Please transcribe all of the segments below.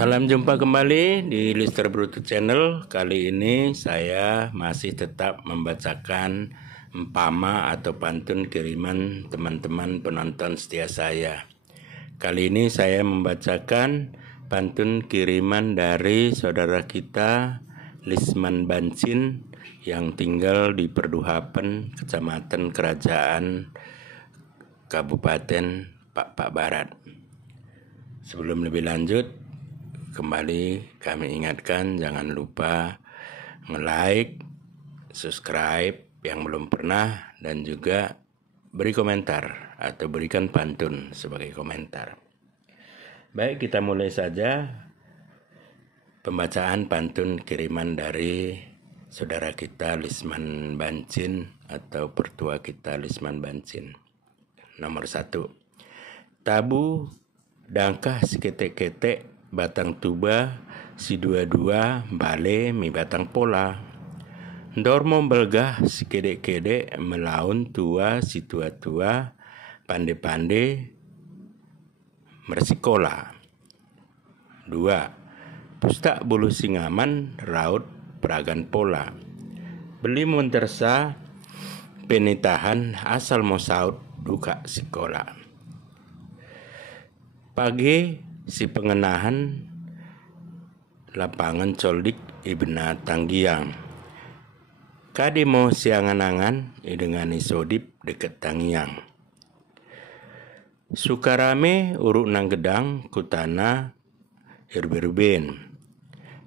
Salam jumpa kembali di Lister Bruto Channel. Kali ini saya masih tetap membacakan empama atau pantun kiriman teman-teman penonton setia saya. Kali ini saya membacakan pantun kiriman dari saudara kita Lisman Bancin yang tinggal di Perduhapen, Kecamatan Kerajaan, Kabupaten Pak Barat. Sebelum lebih lanjut, kembali kami ingatkan jangan lupa nge-like, subscribe yang belum pernah, dan juga beri komentar atau berikan pantun sebagai komentar. Baik, kita mulai saja pembacaan pantun kiriman dari saudara kita Lisman Bancin atau pertua kita Lisman Bancin. Nomor 1. Tabu dangkah seketek-ketek batang tuba, si dua-dua bale mi batang pola. Dormo belgah si kedek-kedek melaun tua si tua-tua, pande-pande mersikola. 2. Pustak bulu singaman raut peragan pola. Beli montersa penitahan asal mosaut duka sikola. Pagi si pengenahan lapangan coldik ibna tanggiang. Kadimo siangan-angan idengani sodip deket tangiang. Sukarame uruk nang gedang kutana irberben.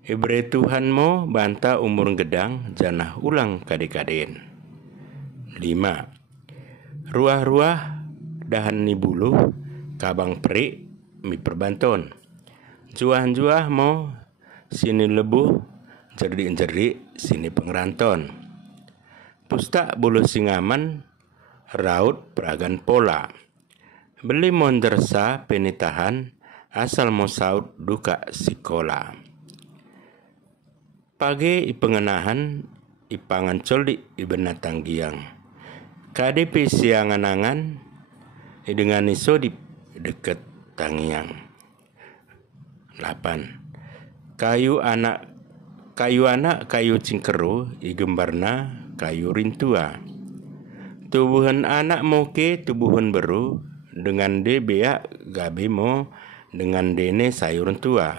Ibre Tuhanmo banta umur gedang janah ulang kadekaden. 5. Ruah-ruah dahan ni bulu kabang perik mi perbanton. Juah-juah mo sini lebuh, jerik-jerik sini pengeranton. Pustak bulu singaman raut peragan pola. Beli mondersa penitahan asal mo saut duka sikola. Pagi ipengenahan ipangan coldik ibena tanggiang. KDP siangan-angan dengan isodip deket tangiang. 8. Kayu anak kayu cingkeru igembarna kayu rintua. Tubuhan anak moke tubuhan beru dengan de beak gabe mo dengan dene sayur tua.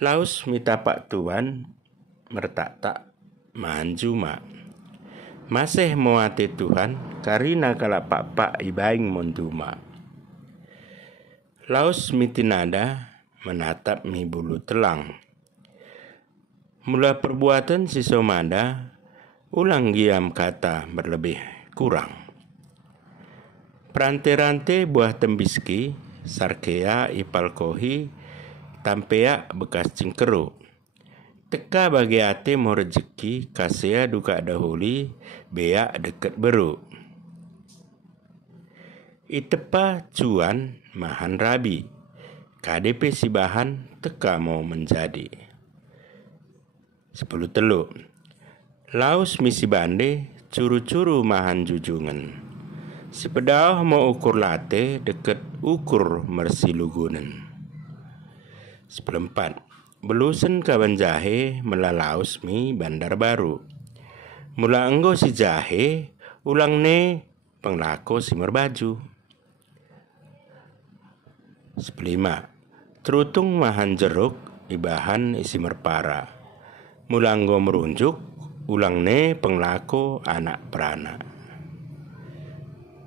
Laus mitapak tuan mertak-tak manjuma. Masih moate Tuhan karina kalapak-pak ibaing montuma. Laus mitinada menatap mi bulu telang. Mula perbuatan si somada ulang giam kata berlebih kurang. Perante-rante buah tembiski sarkea ipal kohi tampea bekas cingkeru. Teka bagi ate mau rejeki kasea duka dahuli beak deket beru. Itepa cuan mahan rabi, KDP si bahan teka mau menjadi. 10 teluk. Laus misi bande curu-curu mahan jujungan. Sepedauh mau ukur late deket ukur mersi lugunen. 14. Belusen kawan jahe melalaus mi bandar baru. Mula enggo si jahe ulang ne penglako si merbaju. 15. Terutung mahan jeruk ibahan isi merpara. Mulanggo merunjuk ulang ne penglako anak perana.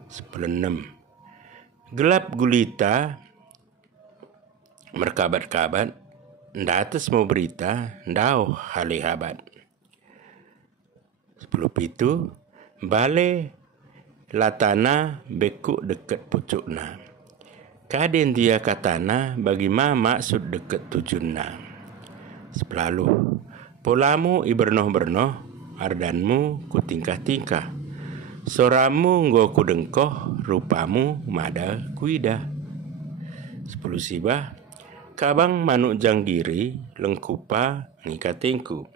16. Gelap gulita merkabat-kabat ndates mau berita ndau halihabat. 17. Bale latana beku deket pucukna. Kaden dia katana bagi maksud deket tujunna. 10. Polamu ibernoh-bernoh ardanmu ku tingkah-tingkah. Soramu nggo ku dengkoh rupamu mada kuida. 10 sibah kabang manuk janggiri lengkupa ngikatingku.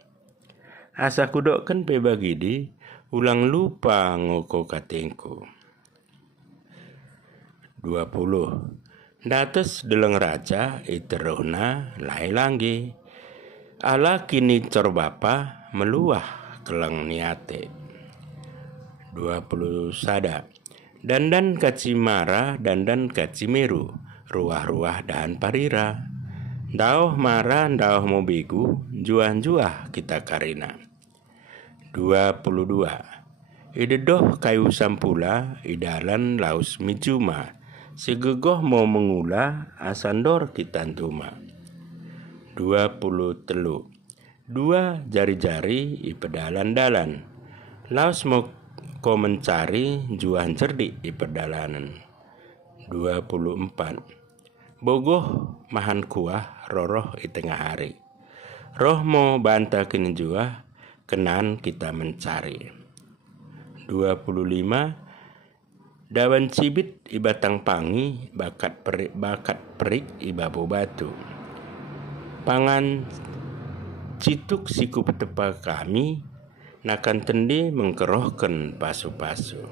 Asa kudokkan pe bagidi ulang lupa ngoko katengku. 20. Datus deleng raja iteruhna lai langgi. Ala kini cor bapa meluah keleng niate. 20 sada. Dandan kacimara dandan kacimeru, ruah-ruah dan parira. Dauh mara dauh mobigu, juah-juah kita karina. 22. Idedoh kayu sampula, idalan laus mijuma. Segegoh mau mengula, asandor kita tuma. 23. Dua jari-jari ipedalan-dalan. Laos mau kau mencari juahan cerdik ipedalanan. 24. Bogoh mahan kuah roroh i tengah hari. Roh mau bantah kini juah, kenan kita mencari. 25. Dawan cibit i batang pangi, bakat perik i babu batu. Pangan cituk siku petepa kami, nakan tendi mengkerohkan pasu-pasu.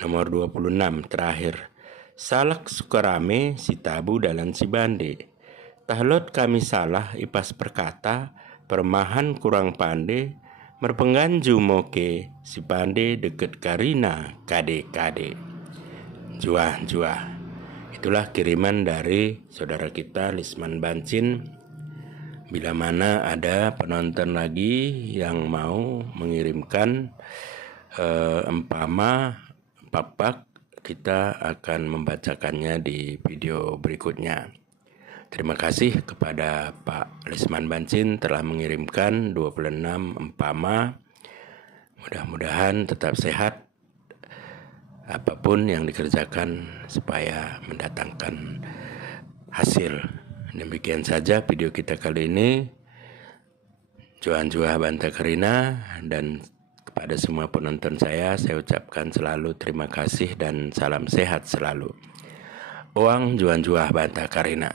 Nomor 26 terakhir. Salak sukarame si tabu dalam si bande. Tahlot kami salah ipas perkata, permahan kurang pande, merpengganju moke si pande deket karina kade-kade. Juah-juah. Itulah kiriman dari saudara kita Lisman Bancin. Bila mana ada penonton lagi yang mau mengirimkan empama papak, kita akan membacakannya di video berikutnya. Terima kasih kepada Pak Lisman Bancin telah mengirimkan 26 empama. Mudah-mudahan tetap sehat apapun yang dikerjakan supaya mendatangkan hasil. Demikian saja video kita kali ini. Juan-juah banta karina, dan kepada semua penonton saya ucapkan selalu terima kasih dan salam sehat selalu. Oang juan-juah banta karina.